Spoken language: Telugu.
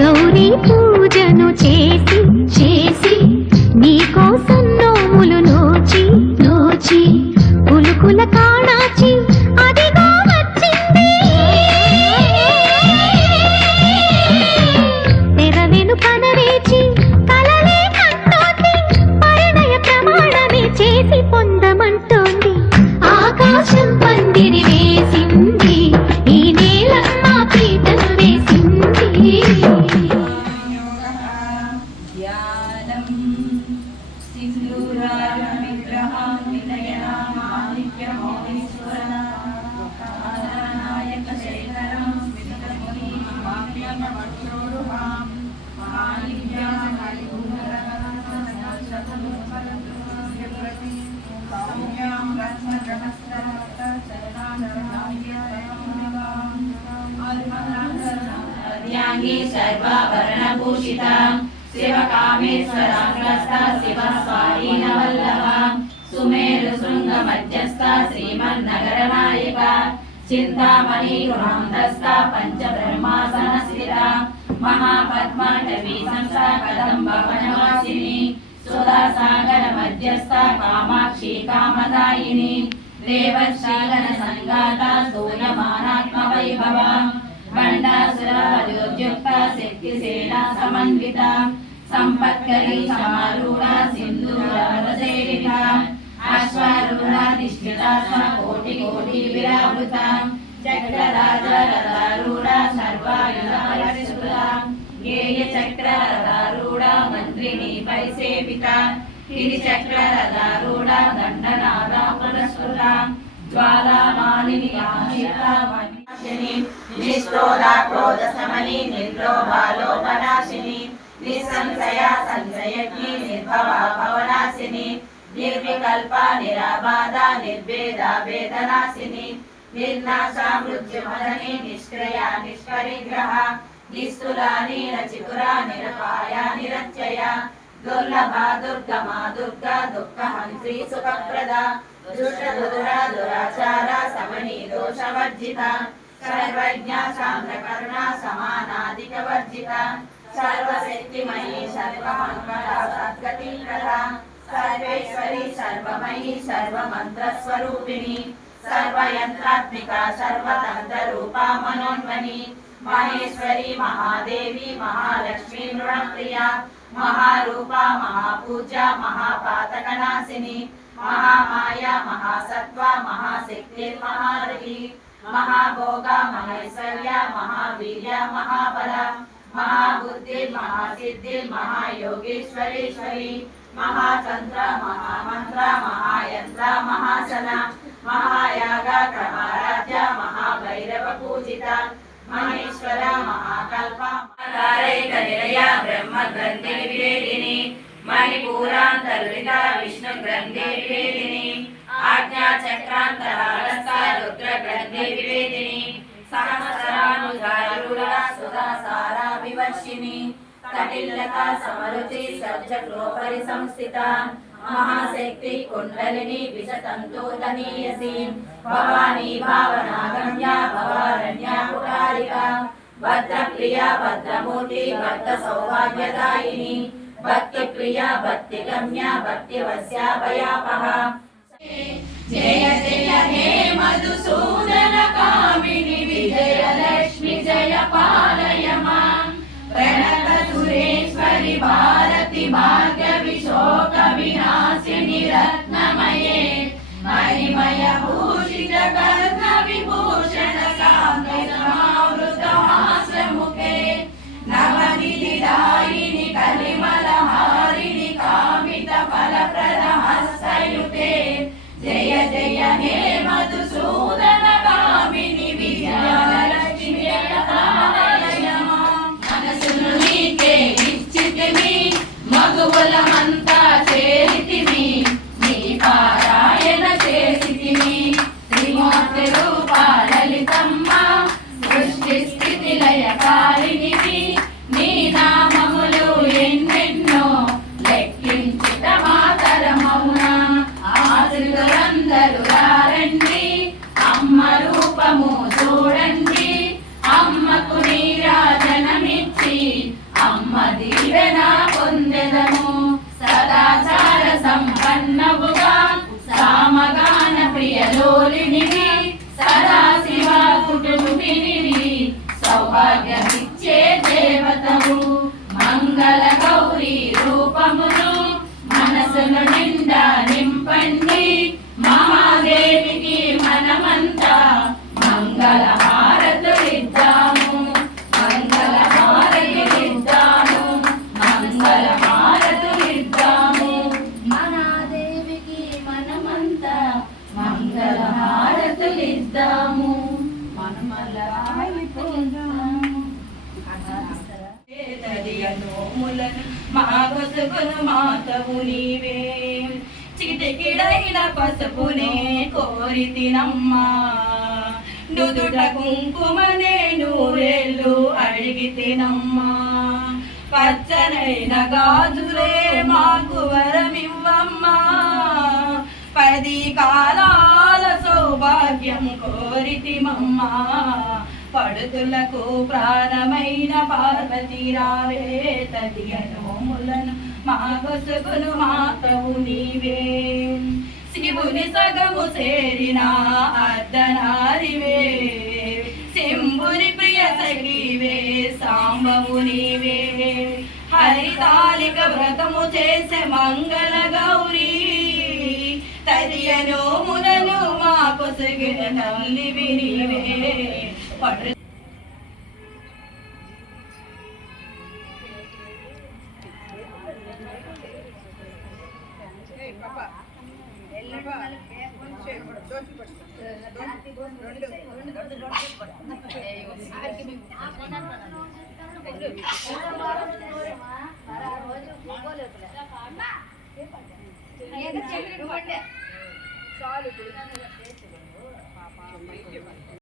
గౌరీ పూజను చేసి చేసి నీకోసం నోములు నోచి నోచి పులుకుల కాణాచి అదిగో వచ్చింది. తెర వెనుకన రేచి కలలే కంటోంది, పరిణయ ప్రమాణమే చేసి పొందమంటోంది. ఆకాశం పందిరి వేసింది, ఈ నేలమ్మ పీటను వేసింది. सर्वाभरणभूषिता शिवकामेश्वराग्रस्ता शिवस्वाधीनवल्लभा सुमेरुशृङ्गमध्यस्था श्रीमन्नगरनायिका चिन्तामणि गृहान्तस्था पञ्चब्रह्मासनस्थिता महापद्माटवी संस्था कदम्बवनवासिनी सुधासागरमध्यस्था कामाक्षी कामदायिनी देवश्रीगणसङ्गाता स्तूयमानात्मवैभवा बंडासुरवद्योद्युक्ता शक्तिसेना समन्विता संपत्करी समारूढ़ा सिंधूरवरसेविता अश्वारूढ़ाधिष्ठिता कोटि कोटि विरावृता चक्रराजरथारूढ़ा सर्वायुधबलसुता गेय चक्ररथारूढ़ा मंत्रिणी परिसेविता गिरिचक्ररथारूढ़ा दंडनादा पुरस्कृता ज्वालामालिनी आशिता निष्ठोरा क्रोध समनी निर्लोभालोपनाशिनी निसंशया संशयज्ञी निर्भवा भवनाशिनी निर्विकल्पा निराबाधा निर्भेदा वेदनाशिनी निर्नाशा मृत्युमदनी निष्क्रिया निष्परिग्रहा निस्तुला नीलचिकुरा निरपाया निरच्चया दुर्लभा दुर्गमा दुर्गा दुःखहंत्री सुखप्रदा दुष्टदुरा दुराचारा समनी दोषवर्जिता सर्वज्ञा सान्द्रकरुणा समानाधिकवर्जिता सर्वशक्तिमयी सर्वमङ्गला सद्गतिप्रदा सर्वेश्वरी सर्वमयी सर्वमन्त्रस्वरूपिणी सर्वयन्त्रात्मिका सर्वतन्त्ररूपा मनोन्मनी महेश्वरी महादेवी महालक्ष्मी नृणप्रिया महारूपा महापूजा महापातकनाशिनी महामाया महासत्त्वा महाशक्तिर्महारथी महाभोगा महेश्वर्या महावीर्या महाबला महाबुद्धि महासिद्धि महायोगेश्वरेश्वरी महातंत्र महामंत्र महायंत्र महासना महायागा क्रमाराध्य महाभैरव पूजिता महेश्वर महाकल्प निलया ब्रह्म ग्रंथि विवेदिनी मणिपूरांतर्विता विष्णु ग्रंथि विवेदिनी आज्ञा चक्रांतरालसा रुद्र ग्रंथि विवेदिनी सहस्रानुधारूढ़ा सुधासारा विवर्षिणी कटिलता समरुचि सर्जक्रोपरि संस्थिता महाशक्ति कुंडलिनी विषतंतोतनीयसी भवानी भावनागम्या भवारण्या पुकारिका भद्रप्रिया भद्रमूर्ति भक्त सौभाग्यदायिनी भक्ति प्रिया भक्ति गम्या भक्तिवस्या भयापहा जय जय हे मधुसूदन कामिनी विजय लक्ष्मी जय पालय मां प्रणत सुरेश्वरी भारती भाग्य विशोक विनाशिनी रत्नमये मणिमय भूषित कर्ण विभूषण सामृत हास्यमुखे नवनिधिदायिनी कलिमलहारिणी कामित फलप्रद हस्तयुते जय जय हे मधुसूदन कामिनी विजयलक्ष्मी మనసును నీకే ఇచ్చితిమి మగువలమంతా చేరితిమి నీ పారాయణ చేసితిమి త్రిమూర్తి అమ్మ దీవెన పొందెదము సదాచార సంపన్నవుగా సామగాన ప్రియలోలినివి సదాశివ కుటుంబినివి సౌభాగ్యమిచ్చే దేవతవు మంగళ గౌరీ రూపమును మనసును నిండా నింపండి మహాదేవికి మనమంతా మంగళ హారతులిద్దాము మంగళ హారతులిద్దాము మంగళ హారతులిద్దాము మహాదేవికి మనమంతా మంగళ హారతులిద్దాము నోములను మా కొసుకును మాతవు నీవే చిటికిడైన పసుపునే కోరితినమ్మా నుదుట కుంకుమనే నూరేళ్ళు అడిగితినమ్మా పచ్చనైన గాజులే మాకు వరమివ్వమ్మా 10 కాలాల సౌభాగ్యం కోరితిమమ్మా పడుతులకు ప్రాణమైన పార్వతి రావే తదియ నోములను మా కొసుకును మాతవు నీవే శివుని సగము చేరిన అర్ధనారివే శంభుని ప్రియ సఖివే సాంబవు నీవే హరితాలిక వ్రతము చేసే మంగళ గౌరీ తదియ నోములను మా కొసగిన తల్లివి నీవే పడు